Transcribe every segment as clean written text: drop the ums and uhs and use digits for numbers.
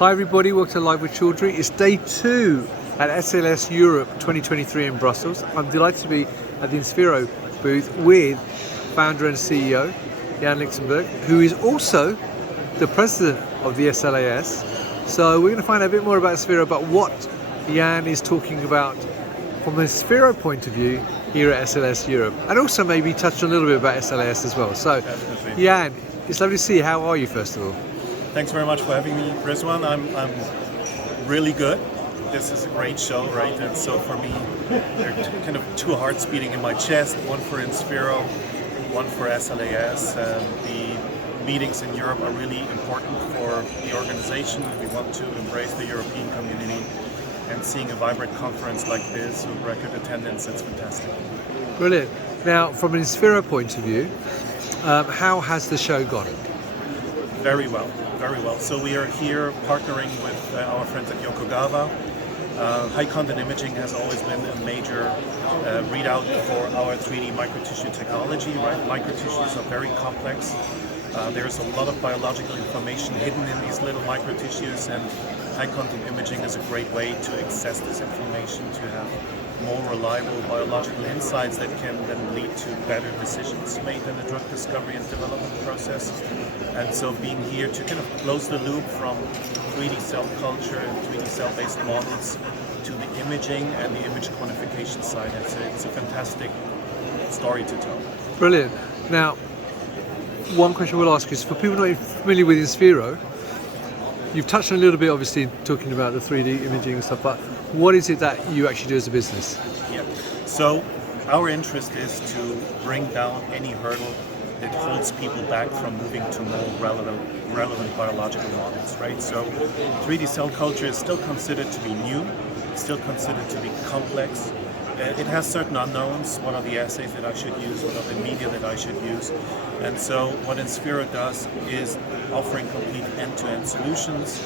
Hi everybody, welcome to Live with Chaudhry. It's day 2 at SLAS Europe 2023 in Brussels. I'm delighted to be at the InSphero's booth with founder and CEO Jan Lichtenberg, who is also the president of the SLAS. So we're going to find out a bit more about InSphero, about what Jan is talking about from the InSphero point of view here at SLAS Europe, and also maybe touch on a little bit about SLAS as well. So Definitely. Jan, it's lovely to see you. How are you, first of all? Thanks very much for having me, Rizwan. I'm really good. This is a great show, right? And so for me, there are kind of two hearts beating in my chest, one for InSphero, one for SLAS. The meetings in Europe are really important for the organization. We want to embrace the European community, and seeing a vibrant conference like this with record attendance, it's fantastic. Brilliant. Now, from an InSphero point of view, how has the show gone? Very well, very well. So we are here partnering with our friends at Yokogawa. High content imaging has always been a major readout for our 3D microtissue technology, right? Microtissues are very complex. There's a lot of biological information hidden in these little microtissues, and high content imaging is a great way to access this information, to have more reliable biological insights that can then lead to better decisions made in the drug discovery and development process. And so being here to kind of close the loop from 3D cell culture and 3D cell-based models to the imaging and the image quantification side, it's a fantastic story to tell. Brilliant. Now, one question we'll ask is, for people not familiar with InSphero, you've touched on a little bit, obviously, talking about the 3D imaging and stuff, but what is it that you actually do as a business? Yeah. So our interest is to bring down any hurdle that holds people back from moving to more relevant biological models, right? So 3D cell culture is still considered to be new, still considered to be complex. It has certain unknowns. What are the assays that I should use? What are the media that I should use? And so what InSphero does is offering complete end-to-end solutions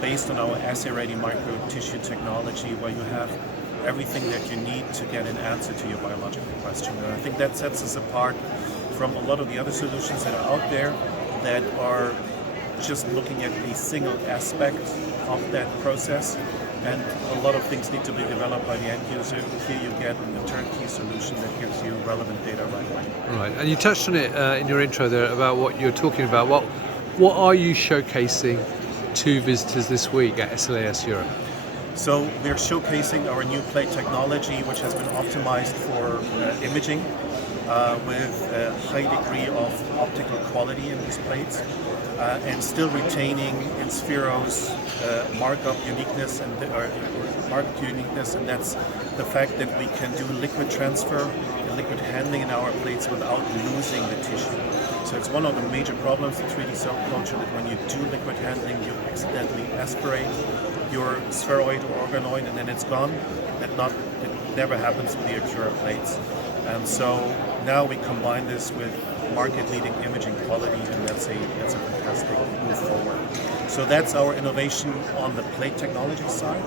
based on our assay-ready micro-tissue technology, where you have everything that you need to get an answer to your biological question. And I think that sets us apart from a lot of the other solutions that are out there that are just looking at a single aspect of that process. And a lot of things need to be developed by the end user. Here you get a turnkey solution that gives you relevant data right away. Right, and you touched on it in your intro there about what you're talking about. What are you showcasing to visitors this week at SLAS Europe? So we're showcasing our new plate technology, which has been optimized for imaging with a high degree of optical quality in these plates. And still retaining InSphero's markup uniqueness and that's the fact that we can do liquid transfer and liquid handling in our plates without losing the tissue. So it's one of the major problems in 3D cell culture, that when you do liquid handling, you accidentally aspirate your spheroid or organoid and then it's gone. It never happens with the Akura plates. And so now we combine this with market-leading imaging quality, and that's a fantastic move forward. So that's our innovation on the plate technology side.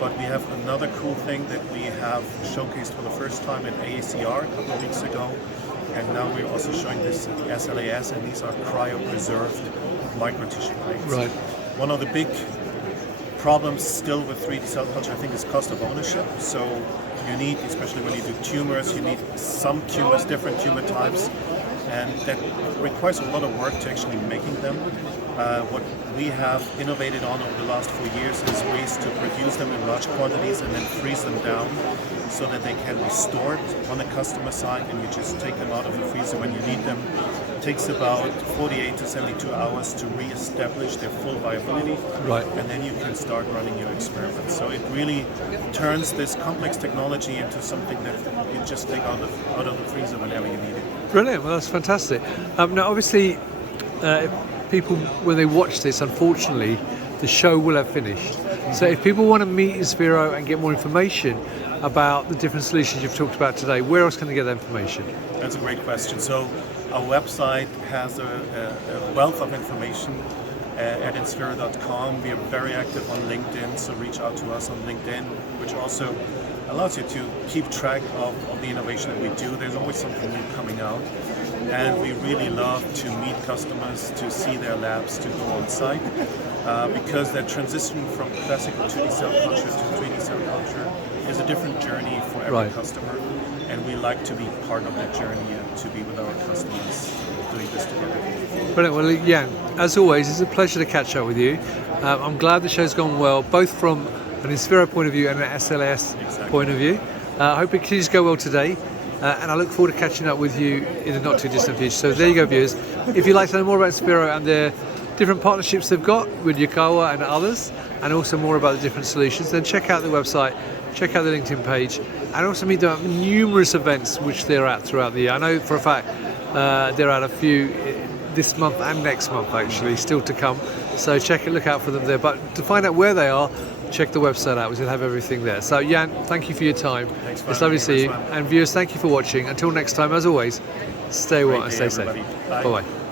But we have another cool thing that we have showcased for the first time at AACR a couple of weeks ago, and now we're also showing this at the SLAS, and these are cryopreserved microtissue plates. Right. One of the big problems still with 3D cell culture, I think, is cost of ownership. So you need, especially when you do tumors, you need some tumors, different tumor types, and that requires a lot of work to actually making them. What we have innovated on over the last 4 years is ways to produce them in large quantities and then freeze them down so that they can be stored on the customer side, and you just take them out of the freezer when you need them. It takes about 48 to 72 hours to re-establish their full viability, Right. and then you can start running your experiments. So it really turns this complex technology into something that you just take out of the freezer whenever you need it. Brilliant, well that's fantastic. Now obviously, people, when they watch this, unfortunately, the show will have finished. So if people want to meet InSphero and get more information about the different solutions you've talked about today, where else can they get that information? That's a great question. So our website has a wealth of information at InSphero.com. We are very active on LinkedIn, so reach out to us on LinkedIn, which also allows you to keep track of the innovation that we do. There's always something new coming out. And we really love to meet customers, to see their labs, to go on site. because that transition from classical 2D cell culture to 3D cell culture is a different journey for every customer, and we like to be part of that journey and to be with our customers doing this together. Brilliant. Well, Jan, as always, it's a pleasure to catch up with you. I'm glad the show's gone well, both from an InSphero's point of view and an SLAS point of view. I hope it continues to go well today, and I look forward to catching up with you in the not too distant future. So there you go, viewers. If you'd like to know more about InSphero's and their different partnerships they've got with Yokogawa and others, and also more about the different solutions, then check out the website, check out the LinkedIn page, and also meet them at numerous events which they're at throughout the year. I know for a fact they're at a few this month and next month, actually, still to come. So look out for them there. But to find out where they are, check the website out, which will have everything there. So Jan, thank you for your time. It's lovely to see you. And viewers, thank you for watching. Until next time, as always, stay well and stay safe. Bye-bye.